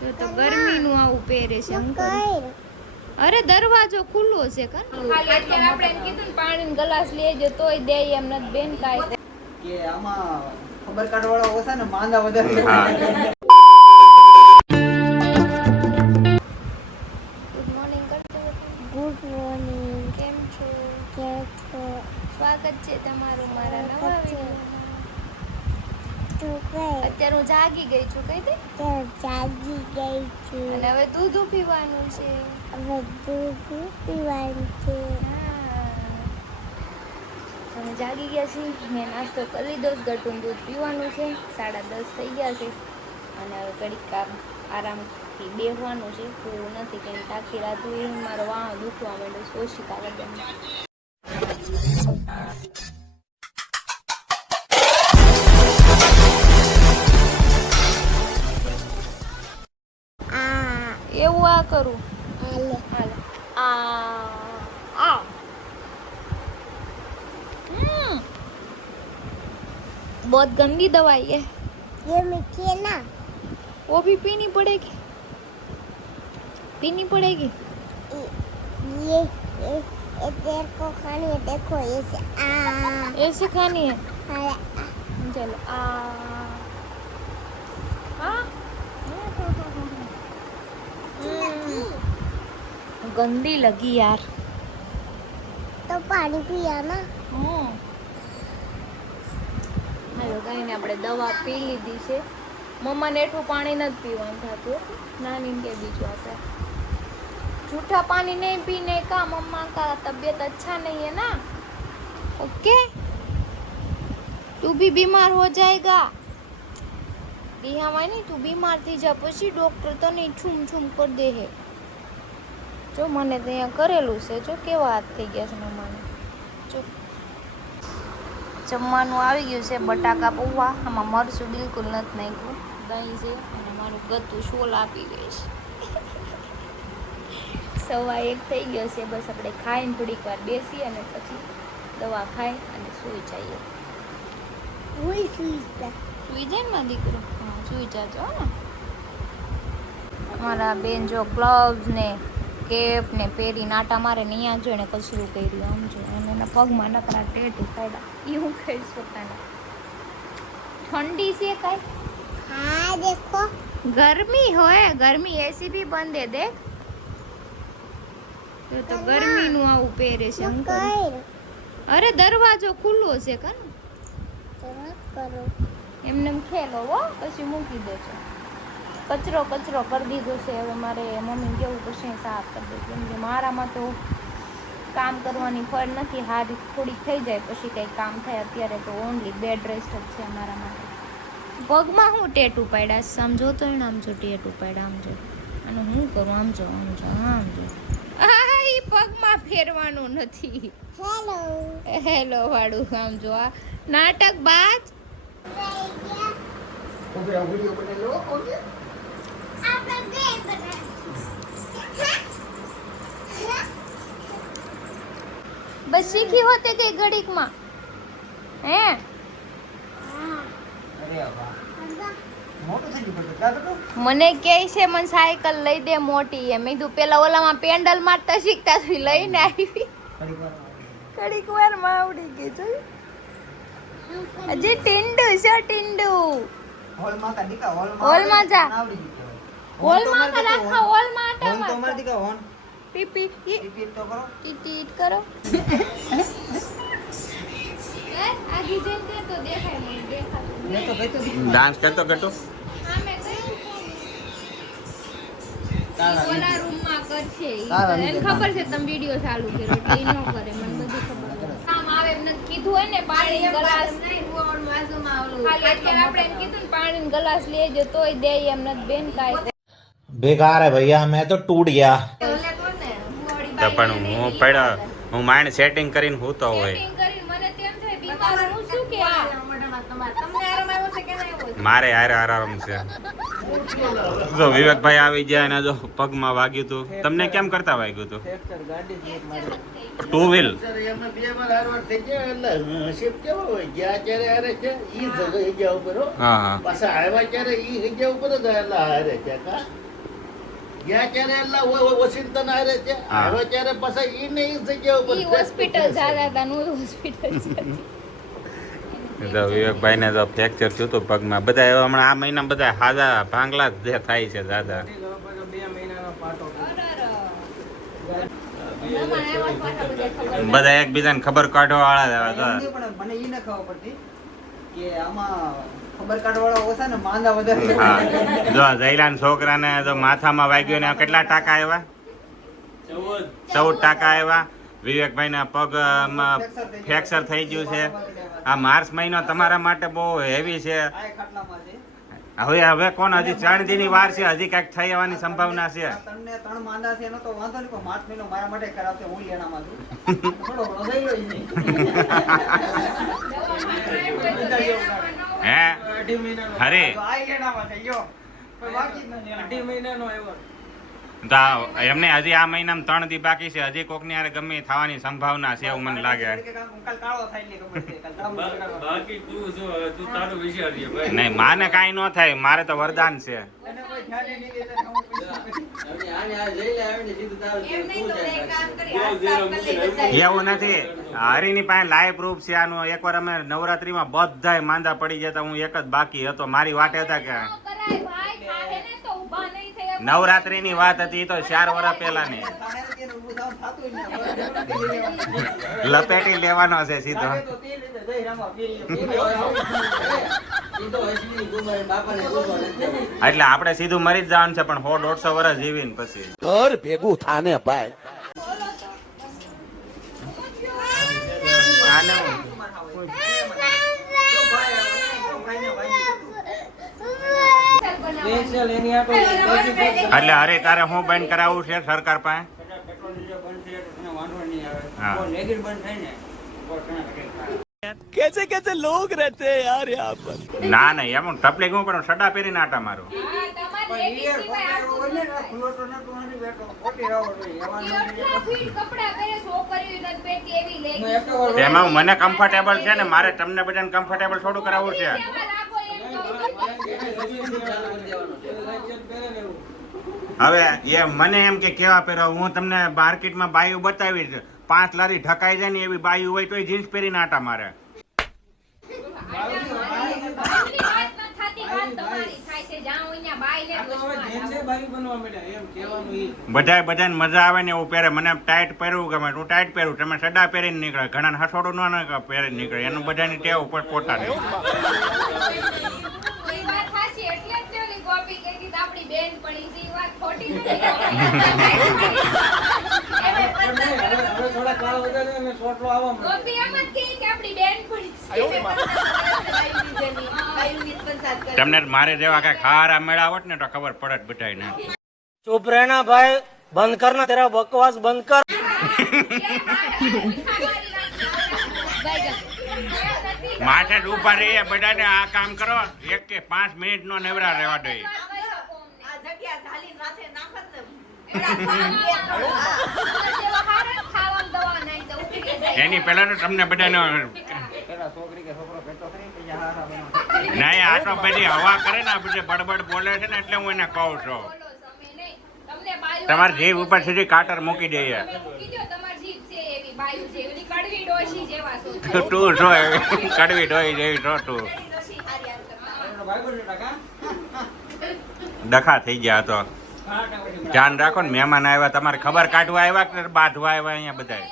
તો ગરમીનું આવું પહેરે છે અંકલ. અરે દરવાજો ખુલ્લો છે કન. ખાલી અત્યારે આપણે એમ કીધું ને પાણીનો ગ્લાસ લેજો તોય દે એમ નથી બેન કાઈ. કે આમાં ખબર કાઢવાળા ઓછા ને માંદા વધારે. ગુડ મોર્નિંગ કરતો. Good morning. કેમ છો? સ્વાગત છે તમારું મારા નવા વિડિયોમાં. અત્યારે હું જાગી ગઈ છું. કઈ દે જાગી ગઈ છું અને હવે દૂધ પીવાનું છે. હવે દૂધ પીવાનું છે. તમે જાગી ગયા છીએ. મેં નાસ્તો કરી લીધો. ગટું દૂધ પીવાનું છે. 10:30 થઈ ગયા છે અને હવે ઘડીક આરામથી બેસવાનું છે. પૂરું નથી કેમ આખી રાત મારો વાહ દુખવા માંડ્યો. સોશિકા વગર એવું આ કરું. હાલે આ बहुत गंदी दवाई है ये मीठी है ना, वो भी पीनी पड़ेगी. पीनी पड़ेगी. ये तेरे को खानी है. देखो ऐसे ऐसे खानी है. हाँ, चलो हाँ गंदी लगी यार. तो पानी पिया ना. હાલો કઈ ને આપણે દવા પી લીધી છે. મમ્માને એટલું પાણી નથી પીવાનું થતું. નાની કે બીજું આપણે झूठा पानी नहीं पीने का. मम्मा का तबीयत अच्छा नहीं है ना. ओके तू भी बीमार हो जाएगा. दिहामानी તું બીમાર થઈ જા પછી ડોક્ટર તને છૂમ છૂમ કરી દે હે. જો મને તો અહીંયા કરેલું છે. જો કેવા હાથ થઈ ગયા છે મમ્માને. જો જમવાનું આવી ગયું છે. બટાકા પૌવા. આમાં મરચું બિલકુલ નથી નાખ્યું. દહીં છે અને મારું ગતું શોલ આપી ગઈ છે. 1:15 થઈ ગયો છે. બસ આપણે ખાઈને થોડીક વાર બેસી અને પછી દવા ખાઈ અને સૂઈ જઈએ. સુઈ જાય ને દીકરો. હા સુઈ જાજો ને. અમારા બેન જો ગ્લવ્સ ને કેપ ને પહેરીને આટા મારે ને અહીંયા જો ને કચરું કર્યું. આમ જો અને એના પગમાં નકરા ટેટુ કાઢ્યા. એવું કહીશ પોતાના. ઠંડી છે કાંઈ. हाँ देखो गर्मी होए. गर्मी ऐसी भी बंद है देख. તો ગરમીનું આવું પહેરે છે અંકલ. અરે દરવાજો ખુલ્લો છે કન. करो એમને ખેલો હો પછી મૂકી દેજો. કચરો કરી દીધો છે. હવે મારે મમ્મી કેવું પડશે સાફ કરી દે. કેમ કે મારામાં તો કામ કરવાની ફળ નથી. હારી થોડીક થઈ જાય પછી કંઈ કામ થાય. અત્યારે તો ઓનલી બેડ રેસ્ટ જ છે અમારા માટે. પગમાં હું ટેટુ પાડ્યા સમજો તો એને. આમ જો ટેટુ પાડ્યા. આમ જો અને હું કરું. આમ જો ઈ પગમાં ફેરવાનું નથી. હેલો વાળું. આમ જો આ નાટક બાજ. ઉભરા વિડિયો બનેલો ઓકે. બસ શીખી હોતે કે ઘડીક માં હે. અરે વાહ મોટું થઈ ગયું કાકા. મને કહે છે મને સાયકલ લઈ દે મોટી. મેં કીધું પેલા ઓલામાં પેન્ડલ મારતા શીખતા થી લઈને આવી. ઘડીક વાર માં આવડી ગઈ જોઈ. હજી ટીંડુ છે ટીંડુ. હોલમાં કા દીકા હોલમાં જા. આવડી ગયું. હોલમાં કા રાખા. હોલમાં આટા હોલ તો માર દીકા હોન પીપી રિપીટ તો કરો. ટીટ કરો. આજી જેમ કે તો દેખાય મને. દેખાતું મેં તો કઈ તો डांस करतो गटू હા મેં કહ્યું ઓલા રૂમમાં કરશે ઈ. એને ખબર છે તમે વિડિયો ચાલુ કર્યો એટલે ઈ ન કરે. મને બધું ખબર છે. કામ આવે એમ નથી કીધું હોય ને. પાણી ગ્લાસ નહીં ઓન બાજુમાં આવલું. ખાલી અત્યારે આપણે એમ કીધું ને પાણીનો ગ્લાસ લેજો તોય દે એમ નથી બેન કાઈ. बेकार है भैया मैं तो टूट गया. પણ હું પડ્યો હું માઇન્ડ સેટિંગ કરીને હું તો હોય સેટિંગ કરીને મને તેમ થાય બીમાર હું શું કે આ મારે આરામ છે. જો વિવેકભાઈ આવી ગયા અને જો પગમાં વાગ્યું હતું. તમને કેમ કરતા વાગ્યું હતું? ફ્રેક્ચર ગાડી છે એક મારી. Two wheel. એમાં બે વાર હારવાર થઈ ગયા એટલે નસીબ કેવો હોય જ્યાં ત્યારે હારે છે ઈ જગ્યા ઉપર હો. હા હા પાછા આવ્યા ત્યારે ઈ જગ્યા ઉપર જ એટલે હારે છે કા જ્યાં ત્યારે એટલે વોશિંગ્ટન હારે છે હા. આવ્યા ત્યારે પાછા ઈ ને ઈ જગ્યા ઉપર ઈ હોસ્પિટલ જાતા હતા નું હોસ્પિટલ તો વિવેકભાઈ ને તો ફ્રેક્ચર થયું હતું પગમાં. બધા એવા હમણાં આ મહિના બધા હાજા ભાંગલા જ જે થાય છે દાદા. 2 મહિનાનો પાટો. બધા એકબીજાને ખબર કાઢવા વાળા જ એમ હતા. નહીં, પણ મને ઈ ન ખબર પડતી કે આમાં ખબર કાઢવાળા ઓછા ને માંદા વધારે. હા જો જયલાન છોકરાને જો માથામાં વાગ્યું ને કેટલા ટાંકા આવ્યા? 14 ટાંકા આવ્યા. વિવેકભાઈના પગમાં ફ્રેક્ચર થઈ ગયું છે. આ માર્ચ મહિનો તમારા માટે બહુ હેવી છે. આ ખાટલામાં છે. હવે કોણ હજી 3 દીની વાર છે, હજી કઈક થઈ આવવાની સંભાવના છે. આ ત્રણ માંદા છે એનો તો વાંધો નહીં, પણ માર્ચ મહિનો મારા માટે ખરાબ છે. હું લેણામાં છું. થોડો ઘણો લઈ લો ઈ. હે અરે તો આ લેણામાં છે યો. કોઈ બાકી જ નથી. 2 મહિનાનો આવ્યો. તો એમને હજી આ મહિનામાં 3 દી બાકી છે. હજી કોકની હારે ગમે એ થવાની સંભાવના છે એવું મને લાગે. કાલ કાળો થાય એટલે ખબર છે. કાલ કાળો બાકી તું જો તું તારું વિચારીએ ભાઈ. નહીં માને કાંઈ ન થાય, મારે તો વરદાન છે. એને કોઈ ધ્યાન નહીં દે એટલે હું એવું નથી, હરીની પાસે લાઈવ પ્રૂફ છે આનું. એકવાર અમે નવરાત્રીમાં બધાય માંદા પડી ગયા હતા, હું એક જ બાકી હતો. મારી વાટે હતા કે નવરાત્રીની વાત હતી, તો 4 વર્ષ પહેલાની. લપેટી લેવાનો છે સીધો. એટલે આપણે સીધું મરી જ જવાનું છે, પણ 100-150 વર્ષ જીવીને પછી. ઘર ભેગું થાને ભાઈ. આને હું સ્પેશિયલ એની આપણે એટલે અરે તારે હું બંધ કરાવવું છે સરકાર પાસે? પેટ્રોલ ડીઝલ બંધ થઈ જાય તો એને વાંધો નહીં આવે. હા. જો નેગેટ બંધ થાય ને તો ઘણા તકલીફ થાય. कैसे कैसे लोग रहते हैं यार यहाँ पर. ના નહીં, એમ ટપલી હું પણ સડા પહેરીને આટા મારું. પણ ઈયર પકડેલો હોય ને તો ખુલ્લો તો નતો નથી બેઠો. ખોટી રાવ જોઈએ. એવાનું હું એક વાર તેમાં મને કમ્ફર્ટેબલ છે ને, મારે તમને બધાને કમ્ફર્ટેબલ થોડું કરાવવું છે. હવે એ મને એમ કે કેવા પહેરો, હું તમને માર્કેટમાં બાયું બતાવીશ, 5 લારી ઢકાઈ જાય ને એવી બાયું હોય તો જીન્સ પહેરીને આટા મારે. બધાને મજા આવે ને એવું પહેરે. મને ટાઈટ પહેરવું ગમે, હું ટાઈટ પહેરું. તમે સડા પહેરીને નીકળે, ઘણા હસોડું ન પહેરીને નીકળે. એનું બધાની ટેવ ઉપર પોતાની. થોડા કાળ વધારે અને સોટલો આવવા મળે. તમને મારે જેવા કઈ ખારા મેળાવટ ને તો ખબર પડે જ બધાને. चुप रहना भाई, बंद करना तेरा बकवास बंद कर. માથે જ ઉભા રહીએ બધાને, આ કામ કરો. 1 કે 5 મિનિટ નો નેવરા રહેવા દઈએ. એની પહેલા તો તમને બધાને પેલા છોકરી કે છોકરો ભેટો કરી પછી હારા બનો. નહીં, આ તો બધી હવા કરે ને, આ બધી બડબડ બોલે છે ને, એટલે હું એને કહું છું. તમારા જીભ ઉપર સીધી કાટર મૂકી દઈએ. તું છો એવી કડવી ડોઈ જેવી છો તું. ભાગો છે ટકા. ડખા થઈ ગયા તો ધ્યાન રાખો ને. મહેમાન આવ્યા, તમારે ખબર કાઢવા આવ્યા કે બાંધવા આવ્યા અહીંયા બધા?